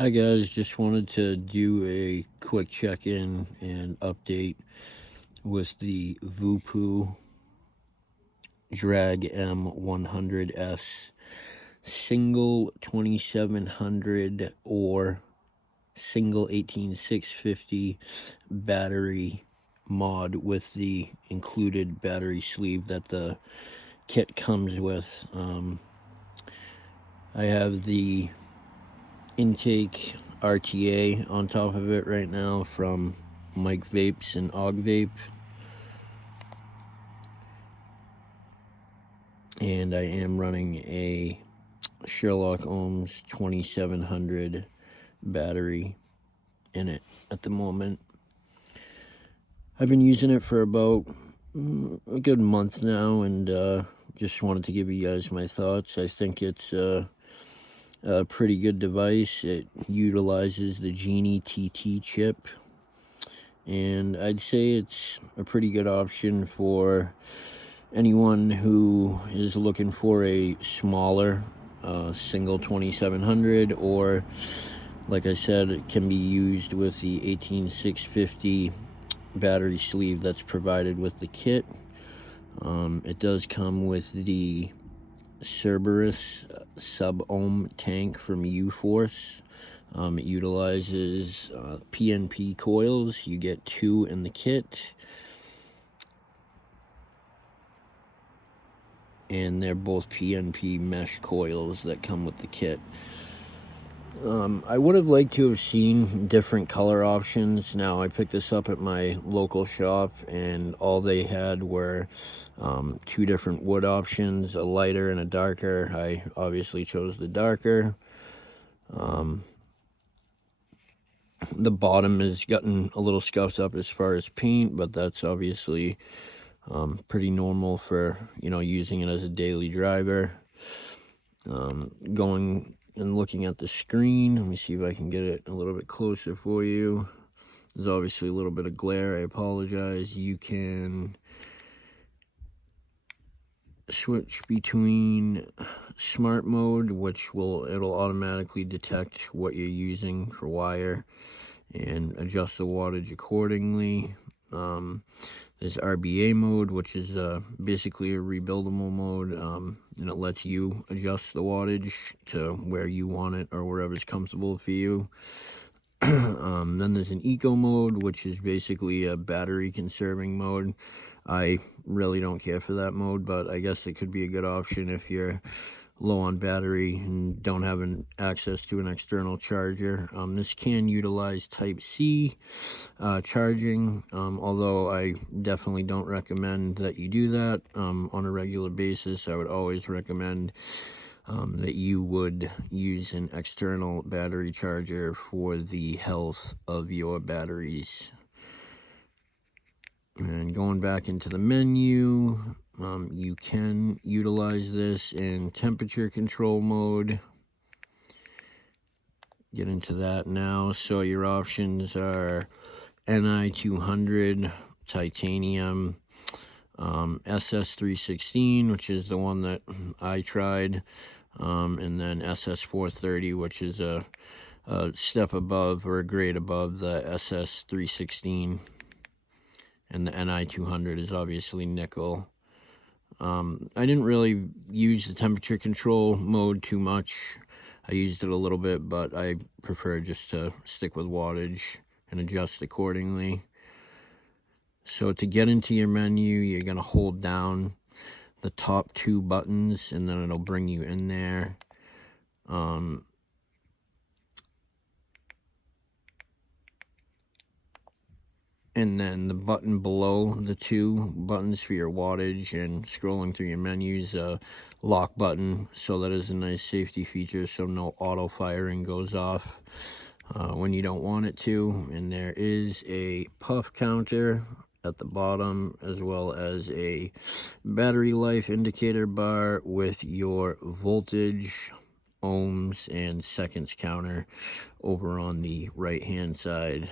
Hi guys, just wanted to do a quick check-in and update with the VOOPOO Drag M100S single 2700 or single 18650 battery mod with the included battery sleeve that the kit comes with. I have the intake RTA on top of it right now from Mike Vapes and Og Vape, and I am running a Sherlock Ohms 2700 battery in it at the moment. I've been using it for about a good month now, and just wanted to give you guys my thoughts. I think it's a pretty good device. It utilizes the Genie TT chip, and I'd say it's a pretty good option for anyone who is looking for a smaller single 2700, or like I said, it can be used with the 18650 battery sleeve that's provided with the kit. It does come with the Cerberus sub-ohm tank from UFORCE. It utilizes PNP coils. You get 2 in the kit, and they're both PNP mesh coils that come with the kit. I would have liked to have seen different color options. Now, I picked this up at my local shop, and all they had were 2 different wood options, a lighter and a darker. I obviously chose the darker. The bottom has gotten a little scuffed up as far as paint, but that's obviously pretty normal for, using it as a daily driver. Going and looking at the screen, let me see if I can get it a little bit closer for you. There's obviously a little bit of glare, I apologize. You can switch between smart mode, which it'll automatically detect what you're using for wire and adjust the wattage accordingly. There's RBA mode, which is basically a rebuildable mode, and it lets you adjust the wattage to where you want it or wherever's comfortable for you. Then there's an eco mode, which is basically a battery conserving mode. I really don't care for that mode, but I guess it could be a good option if you're low on battery and don't have access to an external charger. This can utilize Type-C charging, although I definitely don't recommend that you do that on a regular basis. I would always recommend that you would use an external battery charger for the health of your batteries. And going back into the menu, you can utilize this in temperature control mode. Get into that now. So your options are Ni200 titanium, SS316, which is the one that I tried, and then SS430, which is a step above or a grade above the SS316. And the Ni200 is obviously nickel. I didn't really use the temperature control mode too much. I used it a little bit, but I prefer just to stick with wattage and adjust accordingly. So to get into your menu, you're going to hold down the top 2 buttons, and then it'll bring you in there. And then the button below the 2 buttons for your wattage and scrolling through your menus, lock button, so that is a nice safety feature, so no auto firing goes off when you don't want it to. And there is a puff counter at the bottom, as well as a battery life indicator bar with your voltage, ohms, and seconds counter over on the right hand side.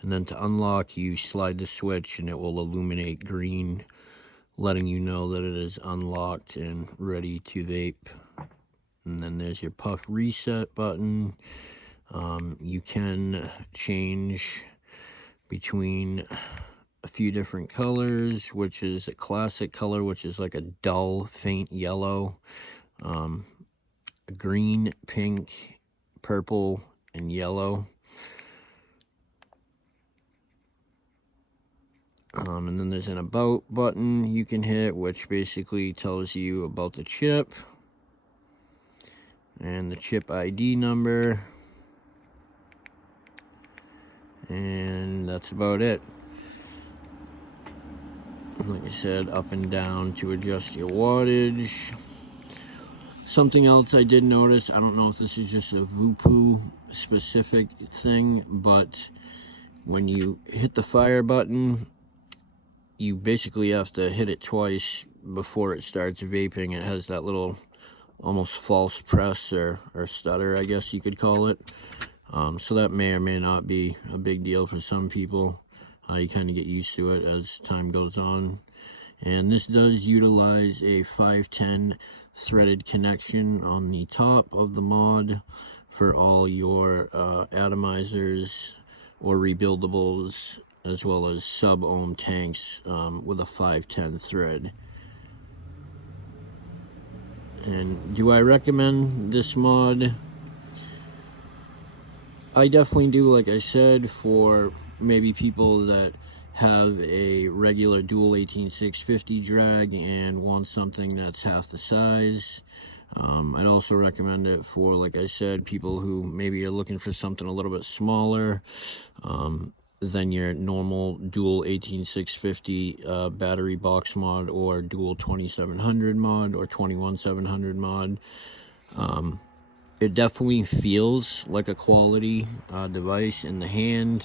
And then to unlock, you slide the switch and it will illuminate green, letting you know that it is unlocked and ready to vape. And then there's your puff reset button. You can change between a few different colors, which is a classic color, which is like a dull, faint yellow, green, pink, purple, and yellow. And then there's an about button you can hit, which basically tells you about the chip and the chip ID number, and that's about it. Like I said, up and down to adjust your wattage. Something else I did notice, I don't know if this is just a VOOPOO specific thing, but when you hit the fire button, you basically have to hit it twice before it starts vaping. It has that little almost false press or stutter, I guess you could call it. So that may or may not be a big deal for some people. You kind of get used to it as time goes on. And this does utilize a 510 threaded connection on the top of the mod for all your atomizers or rebuildables, as well as sub-ohm tanks with a 510 thread. And do I recommend this mod? I definitely do, like I said, for maybe people that have a regular dual 18650 drag and want something that's half the size. I'd also recommend it for, like I said, people who maybe are looking for something a little bit smaller than your normal dual 18650 battery box mod, or dual 2700 mod, or 21700 mod. It definitely feels like a quality device in the hand.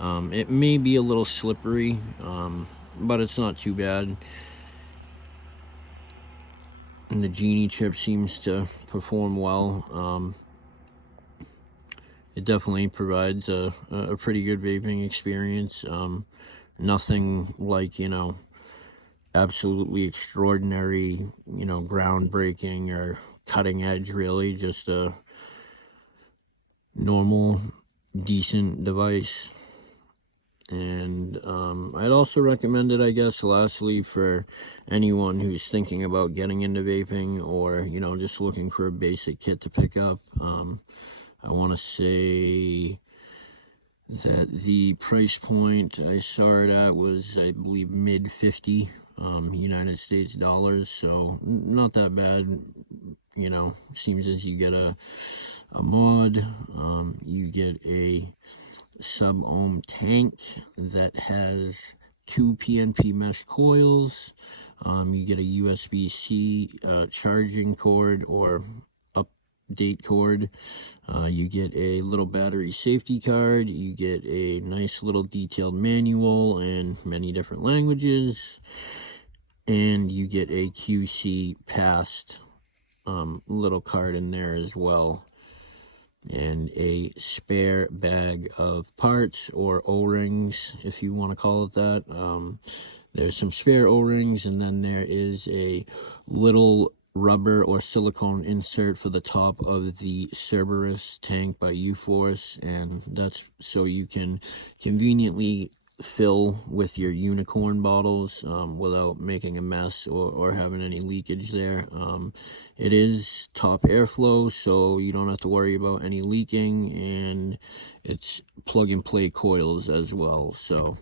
It may be a little slippery, but it's not too bad. And the Genie chip seems to perform well. It definitely provides a pretty good vaping experience. Nothing like, absolutely extraordinary, groundbreaking or cutting edge, really. Just a normal, decent device. And I'd also recommend it, I guess, lastly, for anyone who's thinking about getting into vaping, or just looking for a basic kit to pick up. I want to say that the price point I saw it at was, I believe, mid 50 United States dollars, so not that bad. Seems as you get a mod, you get a sub-ohm tank that has 2 PNP mesh coils. You get a USB-C charging cord or update cord. You get a little battery safety card. You get a nice little detailed manual in many different languages. And you get a QC passed little card in there as well. And a spare bag of parts, or O-rings, if you want to call it that. There's some spare O-rings, and then there is a little rubber or silicone insert for the top of the Cerberus tank by UFORCE, and that's so you can conveniently fill with your unicorn bottles without making a mess or having any leakage there. It is top airflow, so you don't have to worry about any leaking, and it's plug and play coils as well. So